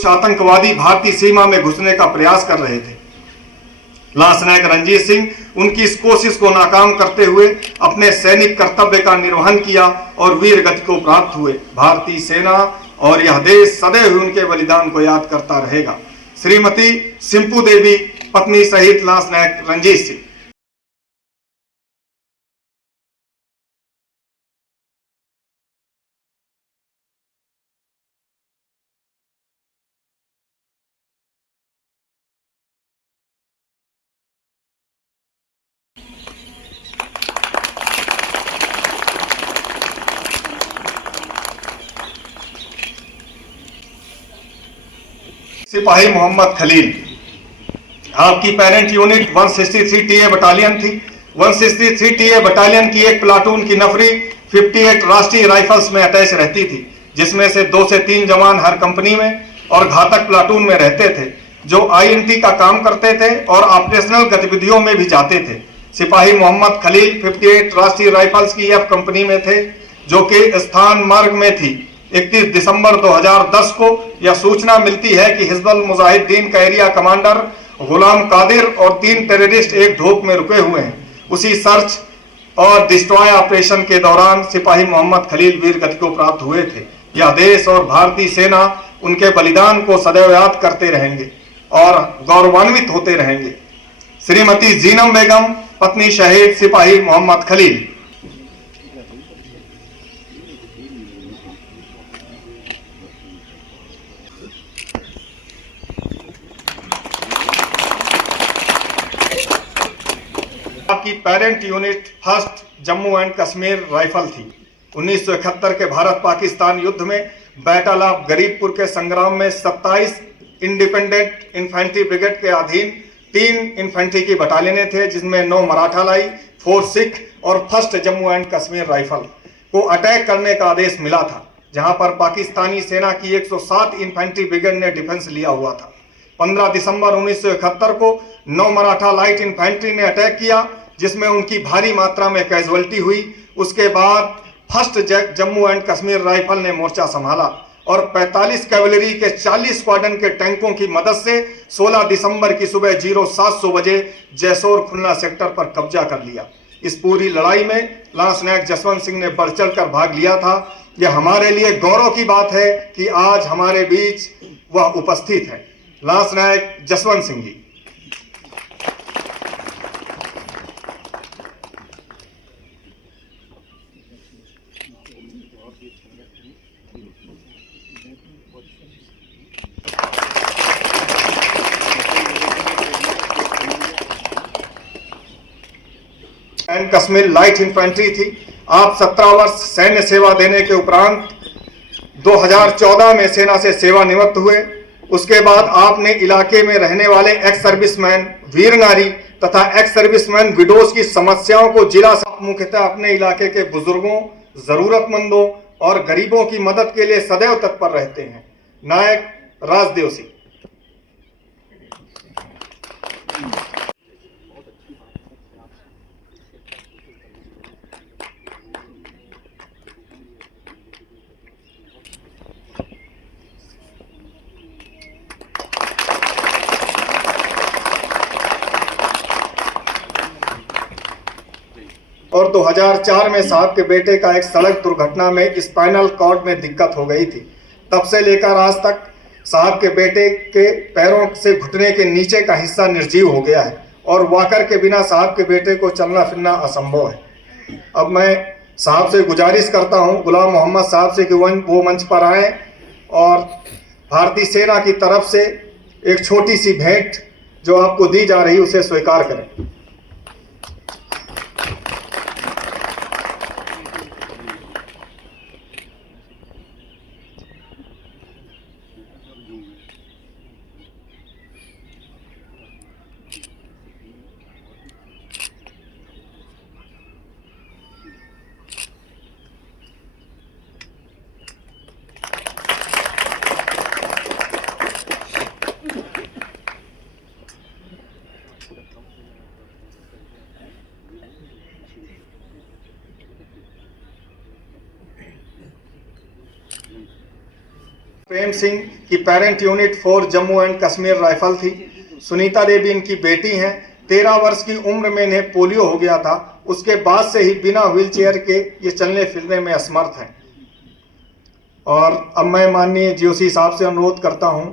कुछ आतंकवादी भारतीय सीमा में घुसने का प्रयास कर रहे थे। लांसनायक रणजीत सिंह उनकी इस कोशिश को नाकाम करते हुए अपने सैनिक कर्तव्य का निर्वहन किया और वीर गति को प्राप्त हुए। भारतीय सेना और यह देश सदैव उनके बलिदान को याद करता रहेगा। श्रीमती सिंपू देवी, पत्नी सहित लांसनायक रणजीत सिंह। सिपाही मोहम्मद खलील, आपकी पेरेंट यूनिट 163 टीए बटालियन थी। 163 टीए बटालियन की एक प्लाटून की नफरी 58 राष्ट्रीय राइफल्स में अटैच रहती थी, जिसमें से 2 से 3 जवान हर कंपनी में और घातक प्लाटून में रहते थे, जो INT का काम करते थे और ऑपरेशनल गतिविधियों में भी जाते थे। सिपाही मोहम्मद खलील 58 राष्ट्रीय राइफल्स की F कंपनी में थे, जो कि स्थान मार्ग में थी। 31 दिसंबर 2010 को यह सूचना मिलती है कि हिजबुल मुजाहिदीन का एरिया कमांडर गुलाम कादिर और 3 टेररिस्ट एक ढोक में रुके हुए हैं। उसी सर्च और डिस्ट्रॉय ऑपरेशन के दौरान सिपाही मोहम्मद खलील वीर गति को प्राप्त हुए थे। यह देश और भारतीय सेना उनके बलिदान को सदैव याद करते रहेंगे और गौरवान्वित होते रहेंगे। श्रीमती जीनम बेगम, पत्नी शहीद सिपाही मोहम्मद खलील। की parent unit 1st Jammu and Kashmir rifle थी। 1971 के भारत पाकिस्तान युद्ध में बैटल ऑफ गरीबपुर के संग्राम में 27 इंडिपेंडेंट इन्फेंट्री ब्रिगेड के अधीन 3 इन्फेंट्री की बटालियनें थे, जिसमें 9 मराठा लाई, 4 सिख और 1st Jammu and Kashmir rifle को अटैक करने का आदेश मिला था, जहां पर पाकिस्तानी सेना की 107 इन्फेंट्री ब्रिगेड ने डिफेंस लिया हुआ था। 15 दिसंबर 1971 को 9 मराठा लाइट इन्फेंट्री ने अटैक किया, जिसमें उनकी भारी मात्रा में कैजुअल्टी हुई। उसके बाद 1st Jammu and Kashmir rifle ने मोर्चा संभाला और 45 कैवलरी के 40 स्क्वाड्रन के टैंकों की मदद से 16 दिसंबर की सुबह 0700 बजे जैसोर खुलना सेक्टर पर कब्जा कर लिया। इस पूरी लड़ाई में लांसनायक जसवंत सिंह ने बढ़ चढ़ कर भाग लिया था। यह हमारे लिए गौरव की बात है कि आज हमारे बीच वह उपस्थित है। लांसनायक Jaswant Singh ji. And Kashmir light infantry थी। आप 17 वर्ष सैन्य सेवा देने के उपरांत 2014 में सेना से सेवानिवृत्त हुए। उसके बाद आपने इलाके में रहने वाले एक्स सर्विसमैन, वीर नारी तथा एक्स सर्विसमैन विडोज की समस्याओं को जिला मुख्यतः अपने इलाके के बुजुर्गों, जरूरतमंदों और गरीबों की मदद के लिए सदैव तत्पर रहते हैं। नायक राजदेव सिंह। और 2004 में साहब के बेटे का एक सड़क दुर्घटना में स्पाइनल कॉर्ड में दिक्कत हो गई थी। तब से लेकर आज तक साहब के बेटे के पैरों से घुटने के नीचे का हिस्सा निर्जीव हो गया है और वॉकर के बिना साहब के बेटे को चलना फिरना असंभव है। अब मैं साहब से गुजारिश करता हूं, गुलाम मोहम्मद साहब से कि वो मंच पर आएँ और भारतीय सेना की तरफ से एक छोटी सी भेंट जो आपको दी जा रही उसे स्वीकार करें। बीरेन सिंह की parent unit 4 Jammu and Kashmir rifle थी। सुनीता देवी इनकी बेटी हैं। 13 वर्ष की उम्र में इन्हें पोलियो हो गया था। उसके बाद से ही बिना व्हीलचेयर के ये चलने फिरने में असमर्थ हैं। और अब मैं माननीय जीओसी साहब से अनुरोध करता हूं